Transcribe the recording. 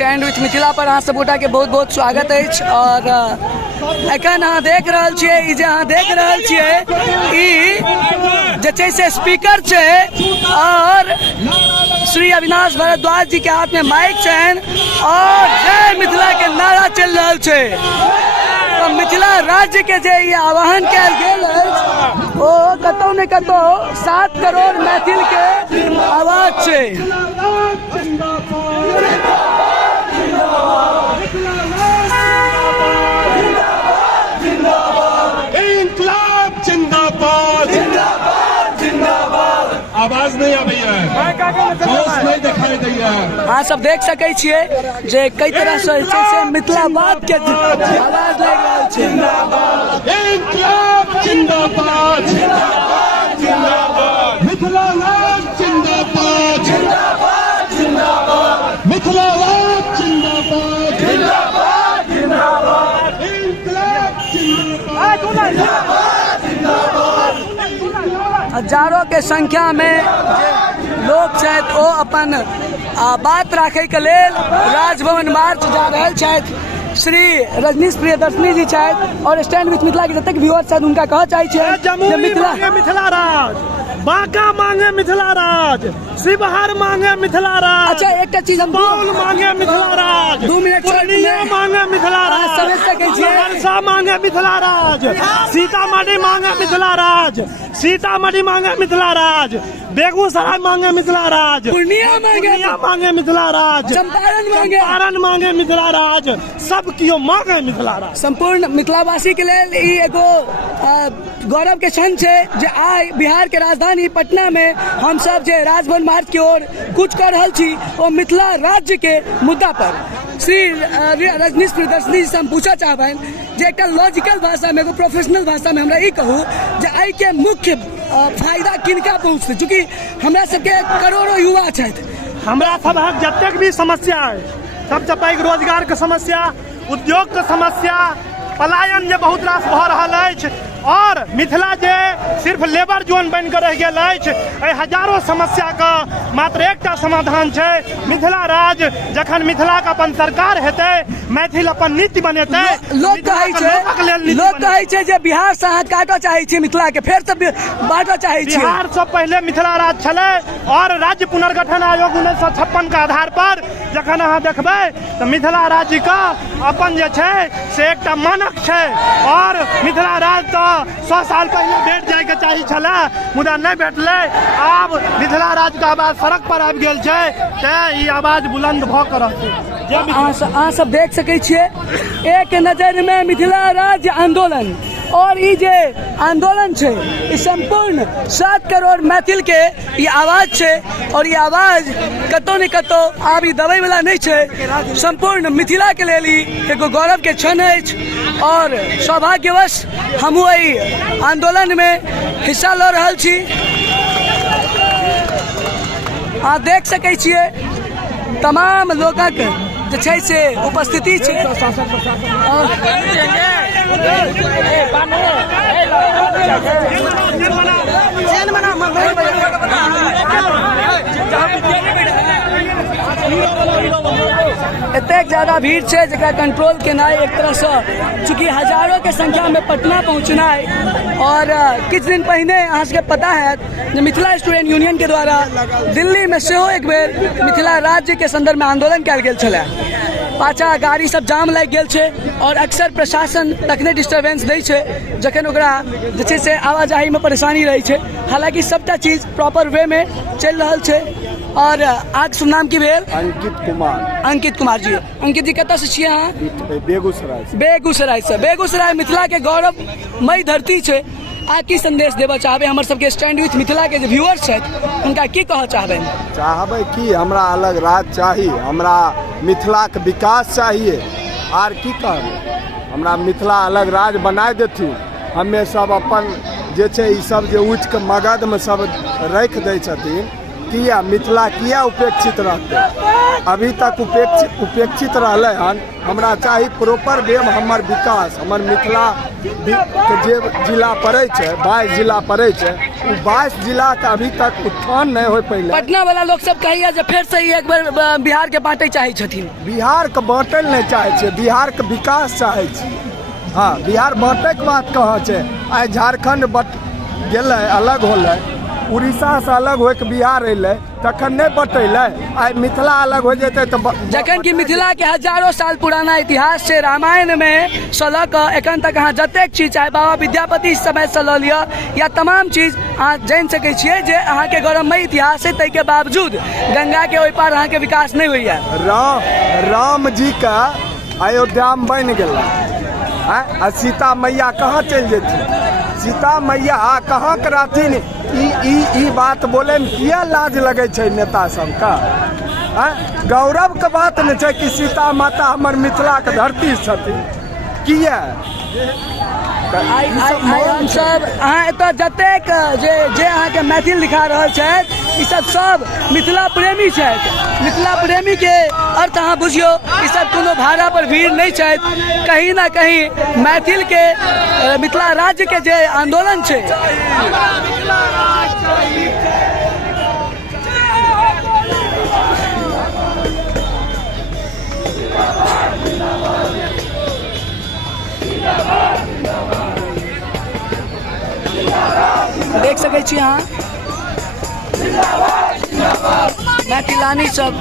Stand with Mithila पर अहाँ सब गोटा के बहुत बहुत स्वागत है। और एखन अहाँ देख रहल छियै, ई जे अहाँ देख रहल छियै ई जे छै से स्पीकर छै और श्री अविनाश भारद्वाज जी के हाथ में माइक छनि और जय मिथिला के नारा चल रहा छै। तो मिथिला राज्य के जे ई आह्वान कयल गेल अछि ओ कतौ ने कतौ 7 करोड़ मैथिल के आवाज छै। आवाज नहीं आबैया, नहीं दिखाई दैया। अहाँ सब देख सकै छियै जे कई तरह से मिथिलावाद के आवाज लागि रहल छै। इनकलाब जिंदाबाद, जिंदाबाद, जिंदाबाद, मिथिलावाद जिंदाबाद, जिंदाबाद, जिंदाबाद, मिथिलावाद जिंदाबाद, जिंदाबाद, जिंदाबाद, इनकलाब जिंदाबाद, जिंदाबाद, जिंदाबाद। हजारों के संख्या में लोग छथि ओ अपन बात राखै के लेल राजभवन मार्च जा रहल छथि। श्री रजनीश प्रियदर्शनी जी छथि और स्टैंड विथ मिथिला के जतेक व्यूअर्स छथि हुनका कहऽ चाहै छियै मिथिला राज, बांका मांगे मिथिला राज, शिवहर मांगे मिथिला राज। अच्छा एक चीज हम बाउल मांगे मिथिला राज, 2 मिनट पूर्णिया मांगे मिथिला राज, समझ सकै छियै सहरसा मांगे मिथिला राज, सीतामढ़ी मांगे मिथिला राज, सीतामढ़ी मांगे मिथिला राज, बेगूसराय मांगे मिथिला राज, पूर्णिया मांगे मिथिला राज, चंपारण मांगे मिथिला राज, सब कियो मांगे मिथिला राज। संपूर्ण मिथिलावासी के लेल ई एगो गौरव के क्षण छै जे आइ बिहार के राजधानी पटना में हम सब जे राजभवन मार्च की ओर कूच कर रहल छी ओ मिथिला राज्य के मुद्दा पर श्री रजनीश प्रियदर्शनी से हम पूछा चाहबनि जे एकटा लॉजिकल भाषा में एगो प्रोफेशनल भाषा में हमरा ई कहू जे एहि के मुख्य फायदा किनका पहुँचतै, चूँकि हमरा सबके करोड़ों युवा छथि। हमरा सबहक जतेक भी समस्या है, सबसे पैघ रोजगार के समस्या, उद्योग के समस्या, पलायन जे बहुत रास भऽ रहल अछि और मिथिला जे सिर्फ लेबर जोन बन कर रह गेल अछि, हजारों समस्या का मात्र एकटा समाधान छै मिथिला राज। जखन मिथिला के अपन सरकार हेतै, मैथिल अपन नीति बनेतै, लोग कहै छै जे बिहार से अहाँ काटऽ चाहै छियै मिथिला के, फेर से बांटऽ चाहै छियै। बिहार से पहले मिथिला राज छलै और राज्य पुनर्गठन आयोग 1956 के आधार पर जखन अहाँ देखबै तऽ मिथिला राज्य का अपन जे छै से एकटा मानक छै और मिथिला राज तऽ 100 साल पहले भेट जाए के चाहिए छला, मुदा नहीं भेटले। आब मिथिला राज का आवाज सड़क पर आबि गेल छै, तें ई आवाज बुलंद भऽ कऽ रहतै। अहाँ सब देख सकै छियै एक नजर में मिथिला राज्य आंदोलन और ई जे आंदोलन छै ई संपूर्ण 7 करोड़ मैथिल के ई आवाज छै और ये आवाज कतौ ने कतौ आब ई दबाई वाला नहीं छै। संपूर्ण मिथिला के लेल ई एगो गौरव के क्षण अछि और सौभाग्यवश हमहूँ एहि आंदोलन में हिस्सा लऽ रहल छी। अहाँ देख सकै छियै तमाम लोगक जे छै से उपस्थिति छै। एतेक ज्यादा भीड़ छै जकरा कंट्रोल केनाइ एक तरह से, चूँकि हजारों के संख्या में पटना पहुँचनाइ और किछु दिन पहिने अहाँ सबके पता है जे मिथिला स्टूडेंट यूनियन के द्वारा दिल्ली में सेहो एक बेर मिथिला राज्य के संदर्भ में आंदोलन कयल गेल छलै। पाछा गाड़ी सब जाम लागि गेल छै और अक्सर प्रशासन तखने डिस्टर्बेंस दै छै जखन ओकरा जे छै से आवाजाही में परेशानी रहै छै। हालांकि सबटा चीज प्रॉपर वे में चलि रहल छै। और आज शुभ नाम की भेल? अंकित कुमार जी। अंकित जी कतऽ से छियै अहाँ? बेगूसराय से। बेगूसराय मिथिला के गौरवमयी धरती छै। आ की संदेश देबऽ चाहबै हमर सबके स्टैंड विथ मिथिला के जे व्यूअर्स छथि उनका की कहऽ चाहबै कि हमरा अलग राज चाही, हमरा मिथिला के विकास चाहिए, आर की कहबै हमरा मिथिला अलग राज बनाए देथिन। हमे सब अपन जे छै ई सब जे उठि के मगध में सब रख दै छथिन, किया मिथिला किया उपेक्षित रहते? अभी तक उपेक्षित रहले हन। हमरा चाही प्रॉपर वे में हमर विकास, हमर मिथिला के जे जिला पड़े छै 22 जिला पड़े छै 22 जिला का अभी तक उत्थान नहीं हो पहले। पटना वाला लोग सब कहिए जे फिर से ही एक बार बिहार के बांटे चाहे छथिन। बिहार के बांटल नहीं चाहे छे, बिहार के विकास चाहे छी। हाँ, बिहार बांटे के बात कहाँ छे? आइ झारखंड गेलै अलग होलै, उड़ीसा से अलग होके बिहार अयलै, तखन नहीं बटेलै। आइ मिथिला अलग हो जेतै तो जखन कि मिथिला के हजारों साल पुराना इतिहास छै, रामायण में से लऽ कऽ एखन तक अहाँ जतेक चीज चाहे बाबा विद्यापति समय से लऽ लिअ या तमाम चीज अहाँ जानि सकै छियै जे अहाँके गौरवमय इतिहास है, ताहि के बावजूद गंगा के ओहि पार अहाँके विकास नहीं होइया। राम जी का अयोध्या में बन गेलै, आ सीता मैया कहाँ चल जेथिन? सीता मैया कहाँ के रहथिन? ई बात बोले में किया लाज लगे छै नेता सबका? गौरव के बात न छै कि सीता माता हमर मिथिला के धरती छथिन। किया आइ हम सब अहाँ एतऽ जतेक जे अहाँके मैथिल लिखा रहल छथि, ई सब मिथिला प्रेमी छथि। मिथिला प्रेमी के अर्थ अहाँ बुझियौ, ई सब कोनो भाड़ा पर भीड़ नहीं छथि। कहीं ना कहीं मैथिल के मिथिला राज्य के जे आंदोलन छै, देख सकै छी अहाँ मैथिलानी सब